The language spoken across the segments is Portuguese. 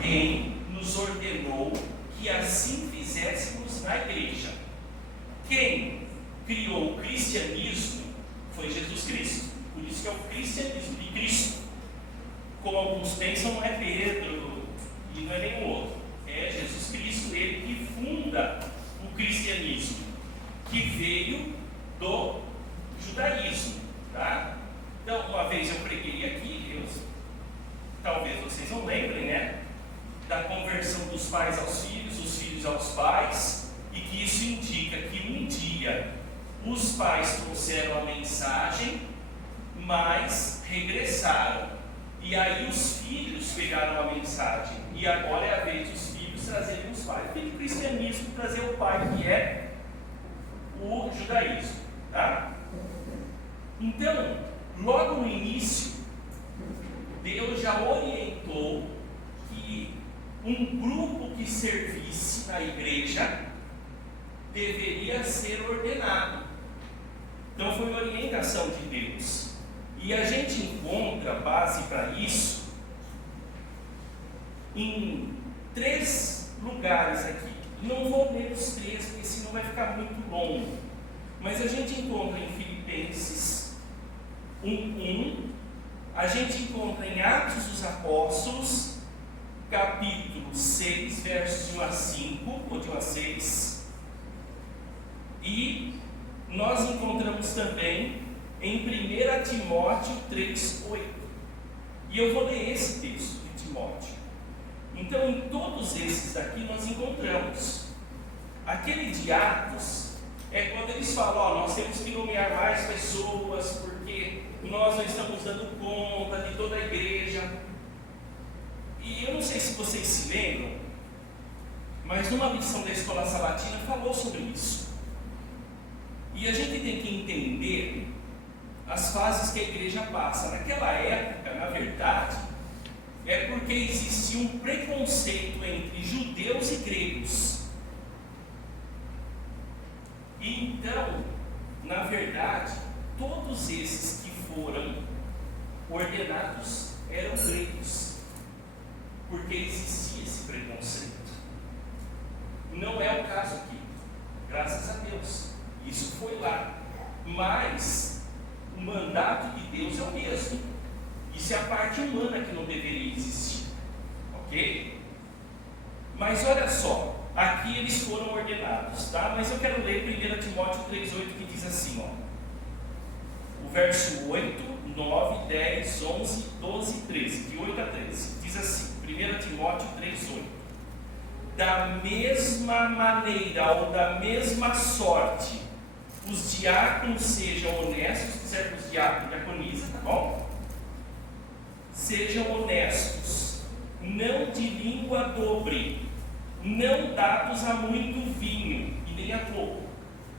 Quem nos ordenou que assim fizéssemos na igreja. Quem criou o cristianismo foi Jesus Cristo. Por isso que é o cristianismo de Cristo. Como alguns pensam, não é Pedro e não é nenhum outro. É Jesus Cristo, ele que funda o cristianismo, que veio do judaísmo. Tá? Então, uma vez eu preguei aqui, talvez vocês não lembrem, né? Da conversão dos pais aos filhos, dos filhos aos pais, e que isso indica que um dia os pais trouxeram a mensagem, mas regressaram, e aí os filhos pegaram a mensagem, e agora é a vez dos filhos trazerem os pais. O filho cristianismo trazer o pai, que é o judaísmo, tá? Então, logo no início, Deus já orientou que um grupo que servisse na igreja deveria ser ordenado. Então foi uma orientação de Deus. E a gente encontra base para isso em 3 lugares aqui. Não vou ler os 3, porque senão vai ficar muito longo. Mas a gente encontra em Filipenses 1:1, a gente encontra em Atos dos Apóstolos, capítulo 6, versos de 1 a 5, ou de 1 a 6, e nós encontramos também em 1 Timóteo 3:8, e eu vou ler esse texto de Timóteo. Então, em todos esses daqui nós encontramos, aquele de Atos, é quando eles falam, nós temos que nomear mais pessoas, porque nós não estamos dando conta de toda a igreja. E eu não sei se vocês se lembram, mas numa lição da Escola Sabatina falou sobre isso. E a gente tem que entender as fases que a igreja passa. Naquela época, na verdade, é porque existia um preconceito entre judeus e gregos. E então, na verdade, todos esses que foram ordenados eram gregos, porque existia esse preconceito. Não é o caso aqui, graças a Deus, isso foi lá, mas o mandato de Deus é o mesmo. Isso é a parte humana que não deveria existir, ok? Mas olha só, aqui eles foram ordenados, tá? Mas eu quero ler 1 Timóteo 3:8, que diz assim, o verso 8, 9, 10, 11, 12 e 13, de 8 a 13, diz assim, 1 Timóteo 3:8: da mesma maneira ou da mesma sorte, os diáconos sejam honestos, certo? Os diáconos, diaconisa, tá bom? Sejam honestos, não de língua dobre, não dados a muito vinho, e nem a pouco.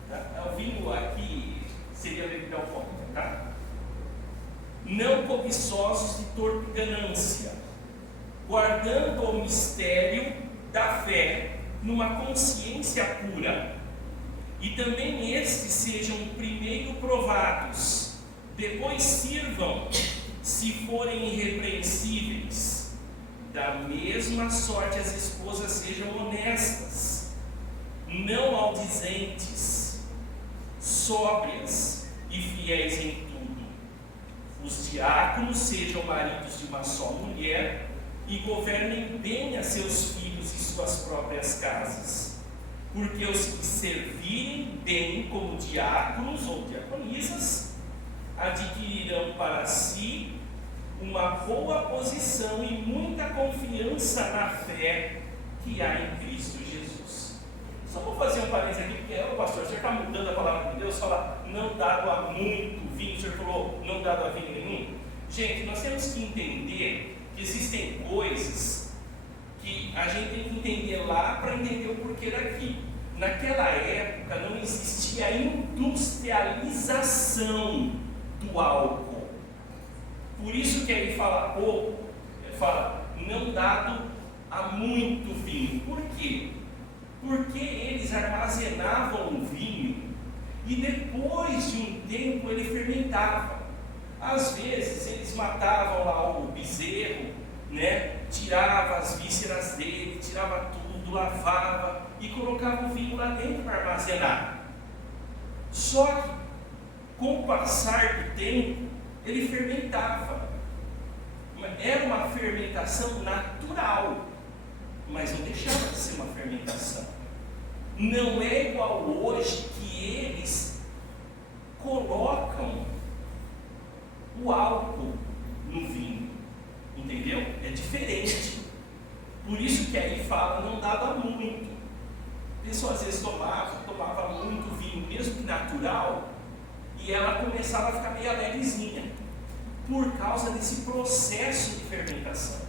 Tá? O vinho aqui seria bebida alcoólica, tá? Não cobiçosos de torpe ganância, guardando o mistério da fé numa consciência pura. E também estes sejam primeiro provados, depois sirvam, se forem irrepreensíveis. Da mesma sorte as esposas sejam honestas, não maldizentes, sóbrias e fiéis em tudo. Os diáconos sejam maridos de uma só mulher e governem bem a seus filhos e suas próprias casas, porque os que servirem bem como diáconos ou diaconisas adquirirão para si uma boa posição e muita confiança na fé que há em Cristo Jesus. Só vou fazer um parênteses aqui, porque pastor, o senhor está mudando a palavra de Deus, fala não dado a muito vinho, o senhor falou não dado a vinho nenhum. Gente, nós temos que entender que existem coisas que a gente tem que entender lá para entender o porquê daqui. Naquela época não existia industrialização do álcool. Por isso que aí fala pouco, fala não dado a muito vinho. Por quê? Porque eles armazenavam o vinho e depois de um tempo ele fermentava. Às vezes eles matavam lá o bezerro, né? tirava as vísceras dele, tirava tudo, lavava e colocava o vinho lá dentro para armazenar. Só que, com o passar do tempo, ele fermentava. Era uma fermentação natural, mas não deixava de ser uma fermentação. Não é igual hoje que eles colocam o álcool no vinho, entendeu? É diferente. Por isso que aí fala, não dava muito. A pessoa às vezes tomava muito vinho, mesmo que natural, e ela começava a ficar meio alegrezinha, por causa desse processo de fermentação.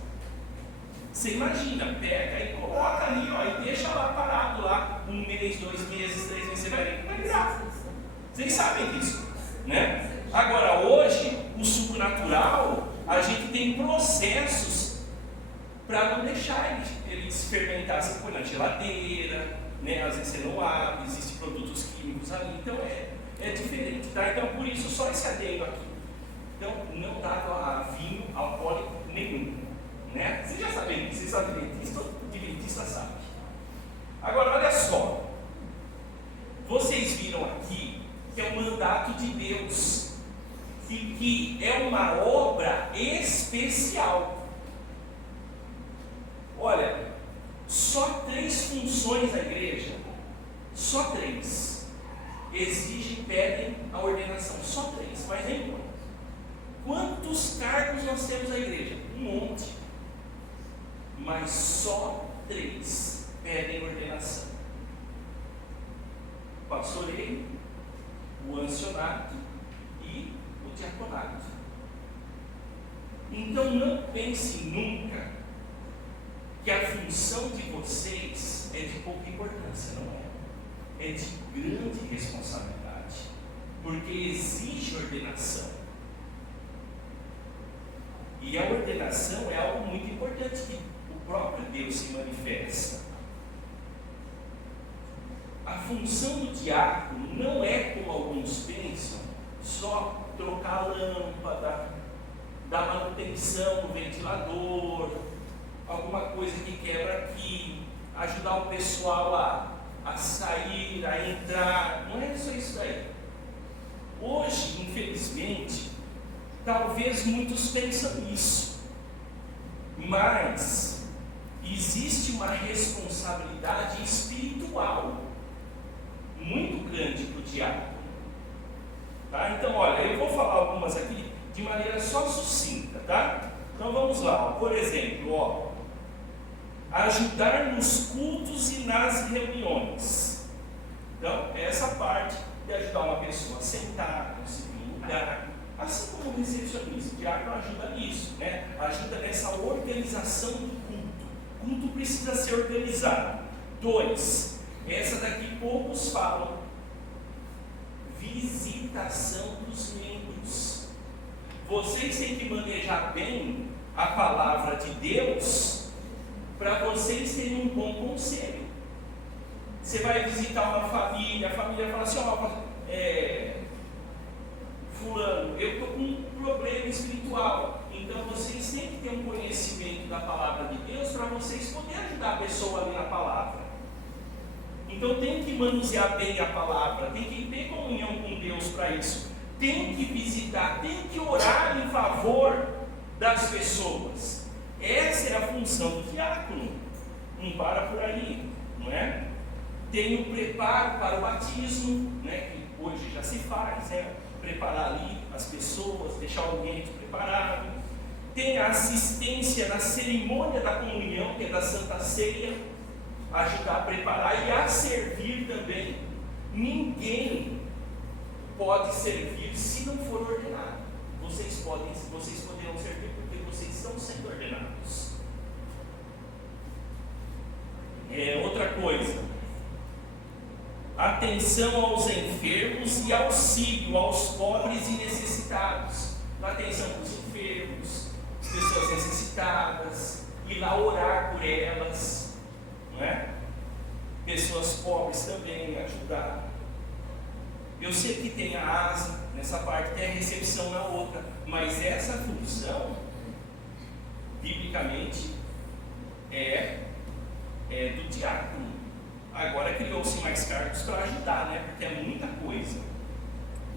Você imagina, pega e coloca ali, ó, e deixa lá parado lá, 1 mês, 2 meses, 3 meses, você vai ver que vai virar. Vocês sabem disso, né? Agora, hoje, o suco natural, a gente tem processos para não deixar ele se fermentar. Você põe na geladeira, né? Às vezes você não abre, existem produtos químicos ali, então é diferente, tá? Então, por isso, só esse adendo aqui. Então, não dá vinho alcoólico nenhum, né? Vocês já sabem disso, vocês são adventistas sabem. Agora, olha só, vocês viram aqui que é um mandato de Deus e que é uma obra especial. Olha, só 3 funções da igreja, só 3 pedem a ordenação, só 3, mas nenhuma. Quantos cargos nós temos na igreja? Um monte, mas só 3 pedem ordenação: o pastoreio, o ancianato e o diaconato. Então não pense nunca que a função de vocês é de pouca importância, não é? É de grande responsabilidade, porque exige ordenação. E a ordenação é algo muito importante que o próprio Deus se manifesta. A função do diácono não é, como alguns pensam, só trocar a lâmpada, dar manutenção no ventilador, alguma coisa que quebra aqui, ajudar o pessoal a sair, a entrar. Não é só isso daí. Hoje, infelizmente, talvez muitos pensam nisso, mas existe uma responsabilidade espiritual muito grande para o diácono, tá? Então, olha, eu vou falar algumas aqui de maneira só sucinta, tá? Então vamos lá, por exemplo, ajudar nos cultos e nas reuniões. Então, essa parte de ajudar uma pessoa a sentar, conseguir um lugar, assim como o recepcionista, o diácono ajuda nisso, né? Ajuda nessa organização do culto. O culto precisa ser organizado. 2, essa daqui poucos falam: visitação dos membros. Vocês têm que manejar bem a palavra de Deus para vocês terem um bom conselho. Você vai visitar uma família, a família fala assim: fulano, eu estou com um problema espiritual. Então vocês têm que ter um conhecimento da palavra de Deus para vocês poderem ajudar a pessoa ali na palavra. Então tem que manusear bem a palavra, tem que ter comunhão com Deus para isso, tem que visitar, tem que orar em favor das pessoas. Essa é a função do diácono. Não para por aí, não é? Tem o preparo para o batismo, né, que hoje já se faz, né? Preparar ali as pessoas, deixar o ambiente preparado. Tem a assistência na cerimônia da comunhão, que é da Santa Ceia, ajudar a preparar e a servir também. Ninguém pode servir se não for ordenado. Vocês poderão servir porque vocês estão sendo ordenados. Outra coisa, atenção aos enfermos e auxílio aos pobres e necessitados. Atenção para os enfermos, as pessoas necessitadas, ir lá orar por elas, não é? Pessoas pobres também, ajudar. Eu sei que tem a asa nessa parte, tem a recepção na outra, mas essa função, biblicamente, é do diácono. Agora criou-se mais cargos para ajudar, né? Porque é muita coisa.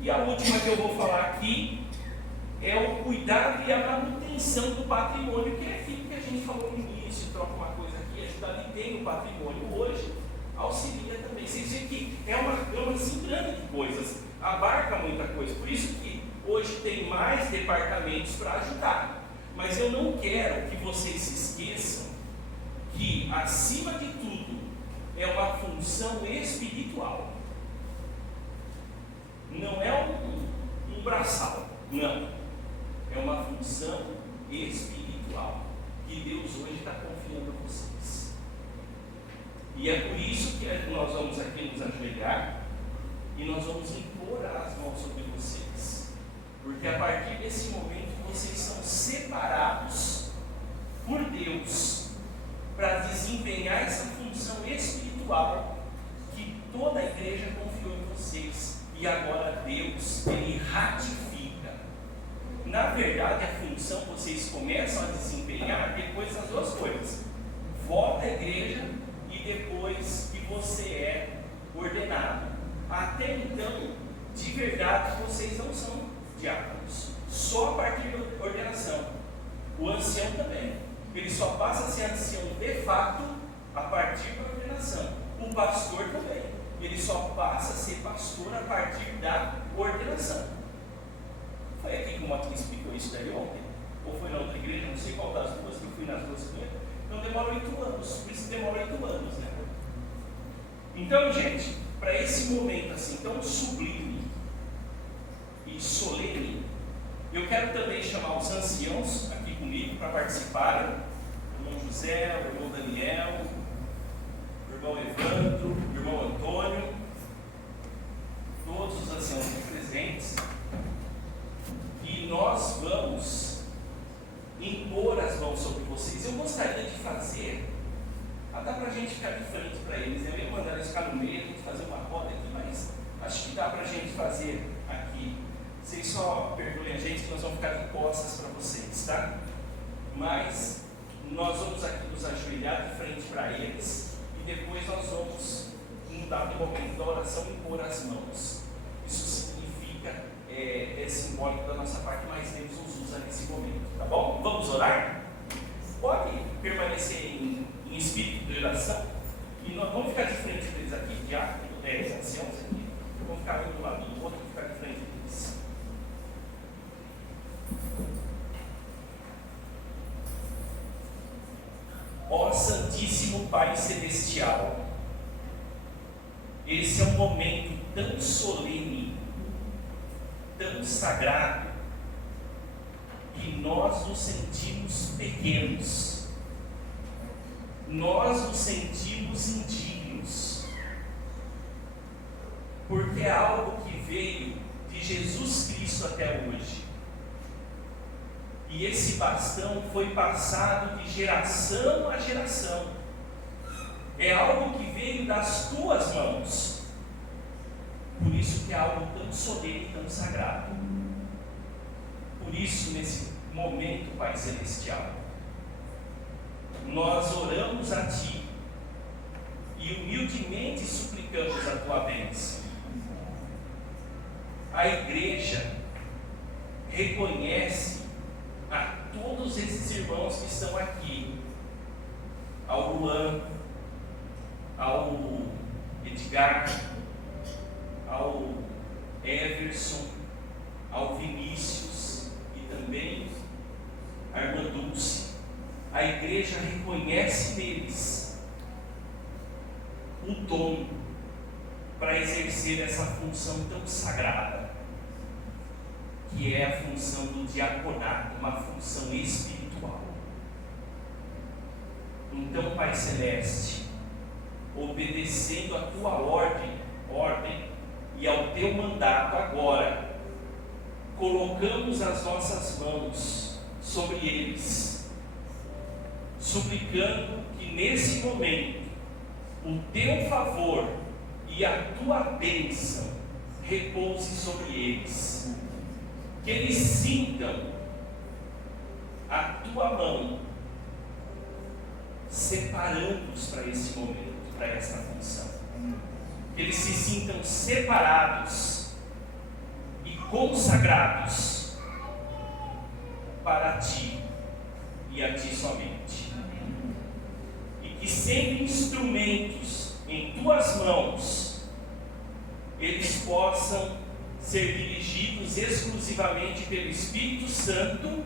E a última que eu vou falar aqui é o cuidado e a manutenção do patrimônio, que é aquilo que a gente falou no início, troca uma coisa aqui, ajuda ali, tem o patrimônio hoje, auxilia também. Vocês veem que é uma gama assim grande de coisas, abarca muita coisa, por isso que hoje tem mais departamentos para ajudar. Mas eu não quero que vocês se esqueçam que, acima de tudo, é uma função espiritual. Não é um braçal, não. É uma função espiritual que Deus hoje está confiando a vocês. E é por isso que nós vamos aqui nos ajoelhar e nós vamos impor as mãos sobre vocês. Porque a partir desse momento vocês são separados por Deus para desempenhar essa função espiritual que toda a igreja confiou em vocês. E agora Deus, Ele ratifica. Na verdade, a função vocês começam a desempenhar depois das duas coisas: volta à igreja e depois que você é ordenado. Até então, de verdade, vocês não são diáconos, só a partir da ordenação. O ancião também, ele só passa a ser ancião de fato a partir da ordenação. O pastor também, ele só passa a ser pastor a partir da ordenação. Foi aqui que o Matheus explicou isso daí ontem, ou foi na outra igreja, não sei qual das duas, que eu fui nas duas primeiras. Então demora 8 anos, por isso demora 8 anos, né? Então, gente, para esse momento assim tão sublime e solene, eu quero também chamar os anciãos aqui comigo para participarem. O irmão José, o irmão Daniel, o irmão Evandro, o irmão Antônio, todos os anciãos aqui presentes. E nós vamos impor as mãos sobre vocês. Eu gostaria de fazer, até para a gente ficar de frente para eles. Eu ia mandar eles ficar no meio, a gente fazer uma roda aqui, mas acho que dá para a gente fazer aqui. Vocês só perdoem a gente que nós vamos ficar de costas para vocês, tá? Mas nós vamos aqui nos ajoelhar de frente para eles e depois nós vamos, no dado momento da oração, impor as mãos. Isso significa, é simbólico da nossa parte, mas Deus nos usa nesse momento, tá bom? Vamos orar? Pode permanecer em espírito de oração e nós vamos ficar de frente deles aqui, diáconos, anciãos aqui, vamos ficar um do lado do outro e ficar de frente deles. Ó Santíssimo Pai Celestial, esse é um momento tão solene, tão sagrado, que nós nos sentimos pequenos, nós nos sentimos indignos, porque é algo que veio de Jesus Cristo até hoje, e esse bastão foi passado de geração a geração, é algo que veio das tuas mãos. Por isso que é algo tão solene e tão sagrado. Por isso, nesse momento, Pai Celestial, nós oramos a Ti e humildemente suplicamos a Tua bênção. A igreja reconhece a todos esses irmãos que estão aqui, ao Luan, ao Edgar, ao Everson, ao Vinícius e também a irmã Dulce. A igreja reconhece neles o dom para exercer essa função tão sagrada, que é a função do diaconato, uma função espiritual. Então, Pai Celeste, obedecendo a Tua ordem e ao Teu mandato agora, colocamos as nossas mãos sobre eles, suplicando que nesse momento o Teu favor e a Tua bênção repouse sobre eles, que eles sintam a Tua mão separando-os para esse momento, para essa função. Que eles se sintam separados e consagrados para Ti e a Ti somente. E que, sendo instrumentos em Tuas mãos, eles possam ser dirigidos exclusivamente pelo Espírito Santo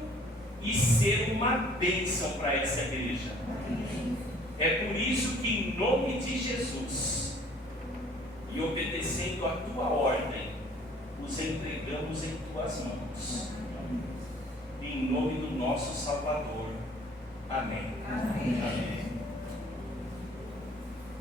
e ser uma bênção para essa igreja. É por isso que, em nome de Jesus, e obedecendo a Tua ordem, os entregamos em Tuas mãos. Em nome do nosso Salvador. Amém. Amém. Amém.